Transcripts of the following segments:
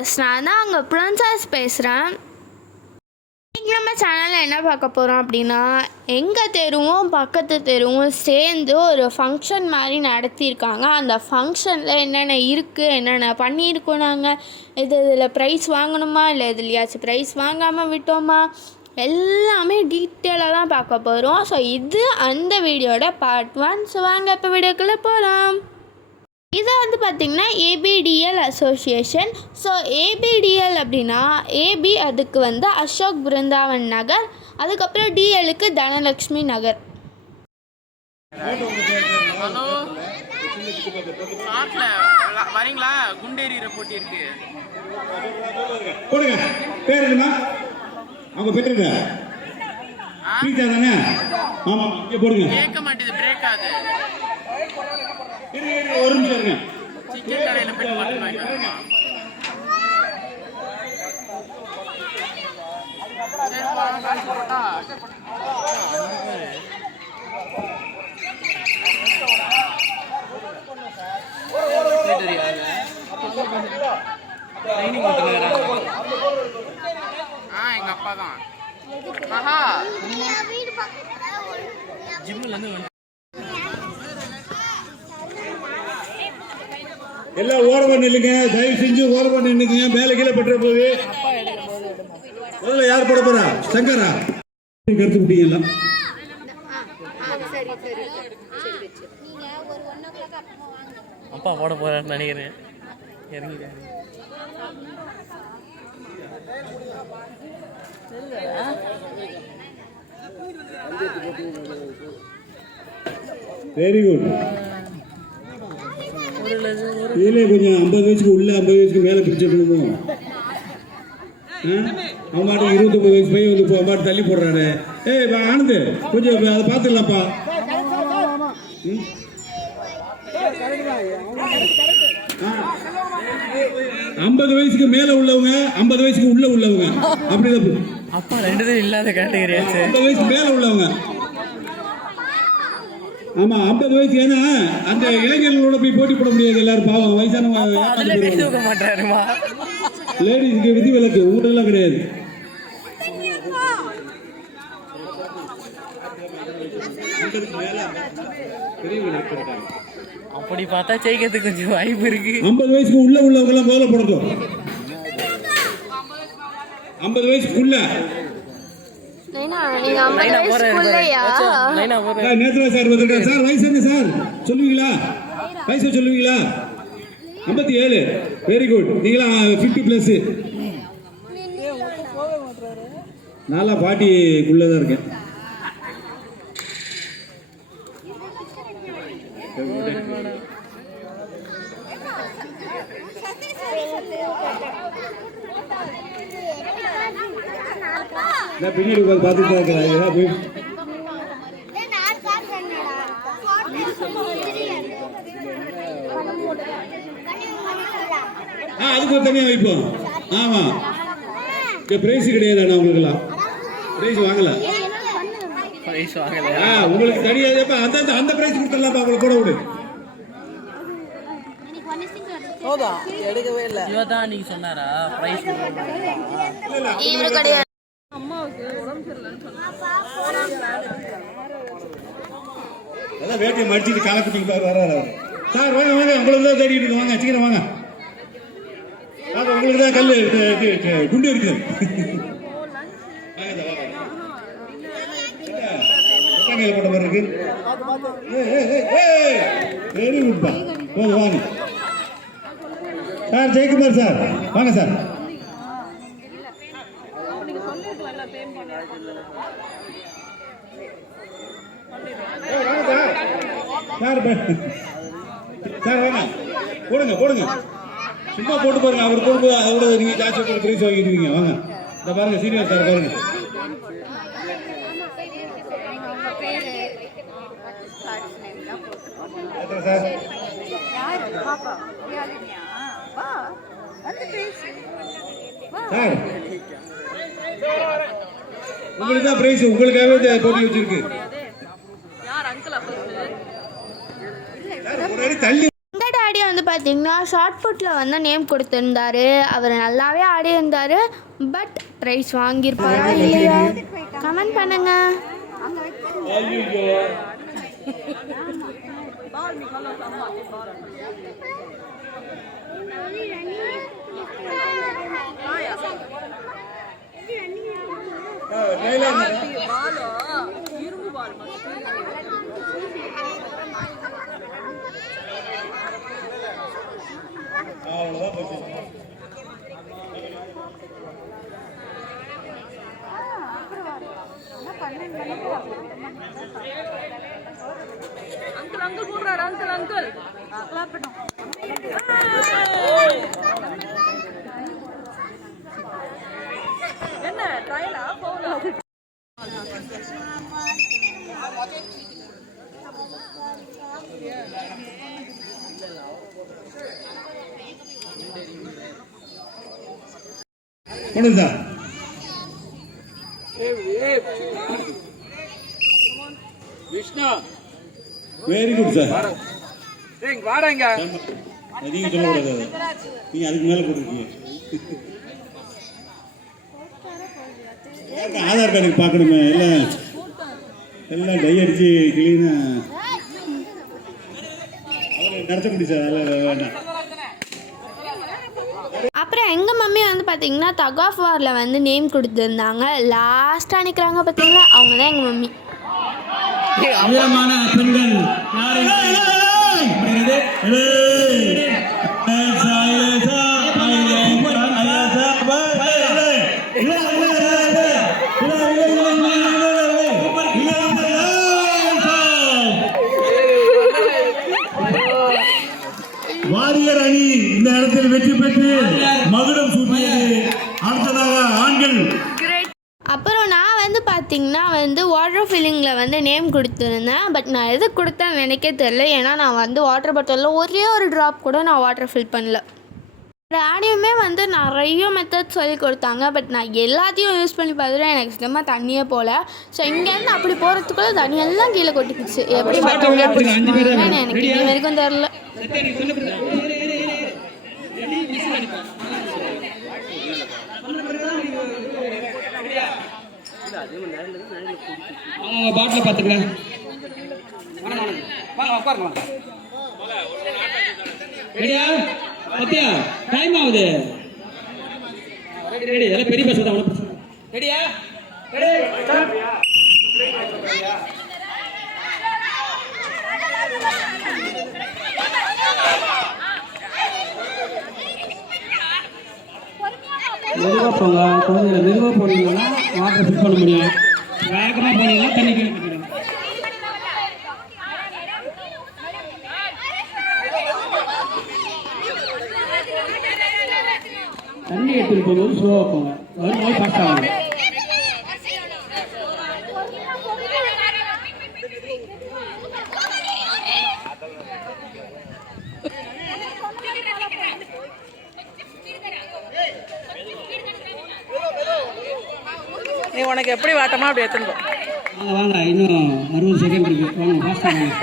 Viewers, நான் தான் அங்கே பிரின்சஸ் பேசுகிறேன். இன்றைக்கி நம்ம சேனலில் என்ன பார்க்க போகிறோம் அப்படின்னா, எங்கள் தெருவும் பக்கத்து தெருவும் சேர்ந்து ஒரு ஃபங்க்ஷன் மாதிரி நடத்தியிருக்காங்க. அந்த ஃபங்க்ஷனில் என்னென்ன இருக்குது, என்னென்ன பண்ணியிருக்கோம், நாங்கள் இதில் ப்ரைஸ் வாங்கணுமா இல்லை எதுலையாச்சும் ப்ரைஸ் வாங்காமல் விட்டோமா, எல்லாமே டீட்டெயிலாக தான் பார்க்க போகிறோம். ஸோ இது அந்த வீடியோட பார்ட் 1. ஸோ வாங்க இப்போ வீடியோக்குள்ளே போகலாம். இது பார்த்திங்கன்னா ஏபிடிஎல் அசோசியேஷன். ஸோ ஏபிடிஎல் அப்படின்னா ஏபி அதுக்கு அசோக் பிருந்தாவன் நகர், அதுக்கப்புறம் டிஎலுக்கு தனலக்ஷ்மி நகர். வரீங்களா? குண்டேரியிற போட்டி இருக்கு. போடுங்க. பேர் என்னமா? அவங்க பெற்றத பீட்டா தானே? ஆமா, இங்க போடுங்க. கேட்க மாட்டேது, பிரேக் ஆகுது. ஒரு நிமிஷம் இருங்க. சிக்கன் கடையில போய் வாங்கிட்டு வரமா? சரி பா, காசு போடா. எங்க அப்பா தான். ஆஹா, ஜிம்ல இருந்து எல்லாம் ஓரமா நில்லுங்க, தயவு செஞ்சு ஓரமா நின்னுங்க. மேல கீழே பெற்ற போது முதல்ல யார் போட போறா? சங்கரா கருத்து விட்டீங்க. அப்பா போட போறான்னு நினைக்கிறேன். இறங்கிட்டேன். Very good. இதுல கொஞ்சம் 50 வயசுக்கு உள்ள 50 வயசுக்கு மேல பிரிச்சிருக்கணும். அவன் 29 வயசு பையன் அவன் தள்ளி போடுறாரு. ஏய் ஆனந்து, கொஞ்சம் அதை பார்த்துடலாம்ப்பா. 50 வயசுக்கு மேல உள்ளவங்க, 50 வயசுக்கு உள்ள உள்ளவங்க, அப்படிதான். அப்பா ரெண்டு பேரும் இல்லாத கேட்டகரி. 50 வயசுக்கு மேல உள்ளவங்க. ஆமா, 50 வயசு. ஏன்னா அந்த இளைஞர்களோட போய் போட்டி போட முடியாது. எல்லாரும் பாவம் வயசானவங்க. லேடிஸ்க்கு விதி விலக்கு, ஊட்டெல்லாம் கிடையாது. அப்படி பார்த்தா ஜெயிக்கிறதுக்கு கொஞ்சம் வாய்ப்பு இருக்கு. 50 வயசுக்கு உள்ள உள்ளவங்க எல்லாம் முதல்ல போடட்டும். 50 வயசுக்குள்ள நேத்ரா சார் வந்திருக்காரு. சார் வயசு என்ன சார் சொல்லுவீங்களா? வயசு சொல்லுவீங்களா? 57. Very good. நீங்களா 50+. நல்லா பாட்டிக்குள்ளதான் இருக்கேன். பின்னாடி பார்த்துட்டு இருக்கிறாங்க. அதுக்கு ஒரு தனியா வைப்போம். ஆமா, பிரைஸ் கிடையாது. உங்களுக்குலாம் பிரைஸ் வாங்கல. உங்களுக்கு தெரியாது. அந்த பிரைஸ் கொடுத்துடலாம். உங்களுக்கு கூட விடு. எடுக்கவே இல்லை. இவதான் நீங்க சொன்னாரா பிரைஸ் கிடையாது. அதான் வேட்டையை மடிச்சுட்டு காலத்துக்கு வர்றாரு சார். வாங்க வாங்க, உங்களுக்கு தான் தேடிட்டு இருக்கு. வாங்க சீக்கிரம் வாங்க. உங்களுக்கு தான் கல் குண்டு இருக்குது. போட்ட மாதிரி இருக்கு. வெரி குட்பா. வாங்க சார். ஜெயக்குமார் சார் வாங்க சார். சார் வாங்க, போடுங்க போடுங்க. சும்மா போட்டு பாருங்க. அவர் போடும்போது அதோட நீங்க காசு போட்டு பிரைஸ் வாங்கிடுவீங்க. வாங்க, இந்த பாருங்க சீனியர் சார் பாருங்க. சார் சார் உங்களுக்கு தான் பிரைஸ். உங்களுக்காகவே போட்டி வச்சிருக்கு. எங்கள் டாடி பார்த்தீங்கன்னா ஷார்ட் புட்டில் வந்து நேம் கொடுத்துருந்தாரு. அவர் நல்லாவே ஆடி இருந்தார். பட் ப்ரைஸ் வாங்கியிருப்பாரா இல்லையா கமெண்ட் பண்ணுங்க. अंकल बोल रहा है अंकल என்ன ட்ரையலா போகல sir Vishnu very good sir. வாடங்க நீங்க சொல்லக்கூடாது, நீங்க அதுக்கு மேல போட்டுருக்கீங்க. ஆதார் கார்டுக்கு பார்க்கணுமே, எல்லாம் டை அடிச்சு கிளீனா நடத்த முடியும் சார். அதெல்லாம் வேண்டாம். அப்புறம் எங்கள் மம்மி வந்து பார்த்திங்கன்னா தக் ஆஃப் வாரில் வந்து நேம் கொடுத்துருந்தாங்க. லாஸ்ட்டாக நிற்கிறாங்க பார்த்தீங்களா, அவங்க தான் எங்கள் மம்மி. வீரமான பெண்கள் வாரியர் அணி இந்த இடத்தில் வெற்றி பெற்று மகுடம் சூட்டியது. அடுத்ததாக ஆண்கள். அப்புறம் நான் வந்து பார்த்திங்கன்னா வந்து வாட்டர் ஃபில்லிங்கில் வந்து நேம் கொடுத்துருந்தேன். பட் நான் எதுக்கு கொடுத்தேன்னு எனக்கே தெரில. ஏன்னா நான் வந்து வாட்டர் பாட்டிலில் ஒரே ஒரு ட்ராப் கூட நான் வாட்டர் ஃபில் பண்ணல. ஆடியுமே வந்து நிறைய மெத்தட் சொல்லி கொடுத்தாங்க. பட் நான் எல்லாத்தையும் யூஸ் பண்ணி பார்த்துட்டு எனக்கு சுத்தமாக தண்ணியே போகல. ஸோ இங்கேருந்து அப்படி போகிறதுக்குள்ளே தண்ணியெல்லாம் கீழே கொட்டிக்கிச்சு. எப்படி மற்றவங்க எனக்கு இது வரைக்கும் தெரில. பாட்டில் பார்த்துக்கிறேன். ரெடியா பத்தியா டைம் ஆகுது. ரெடி எல்லாம் பெரிய பஸ் தான். ரெடியா மெதுவாக போங்க. குழந்தைகளை மெதுவாக போனீங்கன்னா வாட்டர் ஃபில் பண்ண முடியும். வேகமாக போனீங்கன்னா தண்ணி கீழே போயிடும். தண்ணி எடுத்துட்டு போகும்போது ஸ்லோவாக போங்க. வரும்போது ஃபாஸ்ட் ஆகும். நீ உனக்கு எப்படி வாட்டமா அப்படி எடுத்துட்டு வாங்க வாங்க, இன்னும் 60 செகண்ட் இருக்கு. வாங்க ஃபாஸ்ட்டாக வாங்க.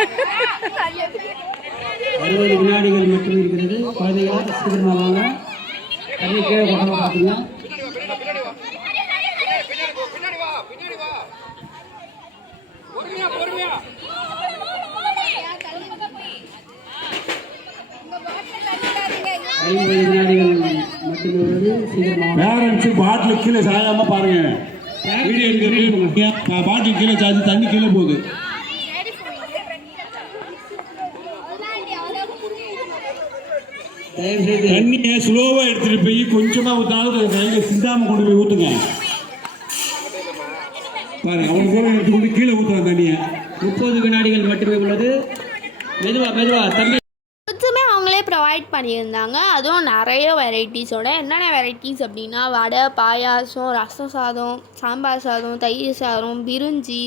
60 வினாடிகள் மட்டும் இருக்கிறது. குழந்தைகளா சீக்கிரமாக வாங்க. தண்ணி கீழே கொண்டாட பார்த்தீங்கன்னா பேரண்ட்ஸ் பாட்டில் கீழே சாயாம பாருங்க. வீடியோ எடுக்கிறது பாட்டில் கீழே சாய்ச்சி தண்ணி கீழே போகுது. தண்ணியை ஸ்லோவா எடுத்துட்டு போய் கொஞ்சமா ஊற்றினாலும் கையில சிந்தாம கொண்டு போய் ஊத்துங்க. பாருங்க அவ்வளவு தூரம் எடுத்துக்கொண்டு கீழே ஊற்றுவாங்க தண்ணியை. 30 வினாடிகள் மட்டுமே உள்ளது. மெதுவா மெதுவா தம்பி. ஃபுட்ஸுமே அவங்களே ப்ரொவைட் பண்ணியிருந்தாங்க. அதுவும் நிறைய வெரைட்டிஸோட. என்னென்ன வெரைட்டிஸ் அப்படின்னா வடை, பாயாசம், ரசம் சாதம், சாம்பார் சாதம், தயிர் சாதம், பிரிஞ்சி,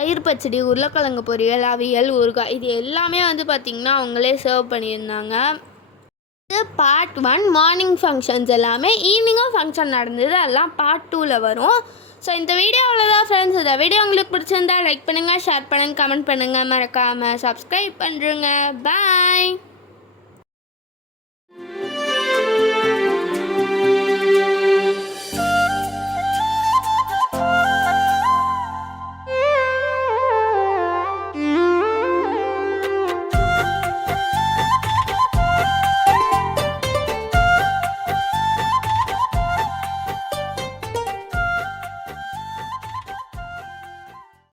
தயிர் பச்சடி, உருளைக்கிழங்கு பொரியல், அவியல், ஊறுகாய், இது எல்லாமே வந்து பார்த்திங்கன்னா அவங்களே சர்வ் பண்ணியிருந்தாங்க. இது பார்ட் 1. மார்னிங் ஃபங்க்ஷன்ஸ் எல்லாமே. ஈவினிங்கும் ஃபங்க்ஷன் நடந்தது, எல்லாம் பார்ட் 2ல் வரும். ஸோ இந்த வீடியோ அவ்வளோதான் ஃப்ரெண்ட்ஸ். இந்த வீடியோ உங்களுக்கு பிடிச்சிருந்தா லைக் பண்ணுங்கள், ஷேர் பண்ணுங்கள், கமெண்ட் பண்ணுங்கள், மறக்காமல் சப்ஸ்கிரைப் பண்ணுறேங்க. பாய்.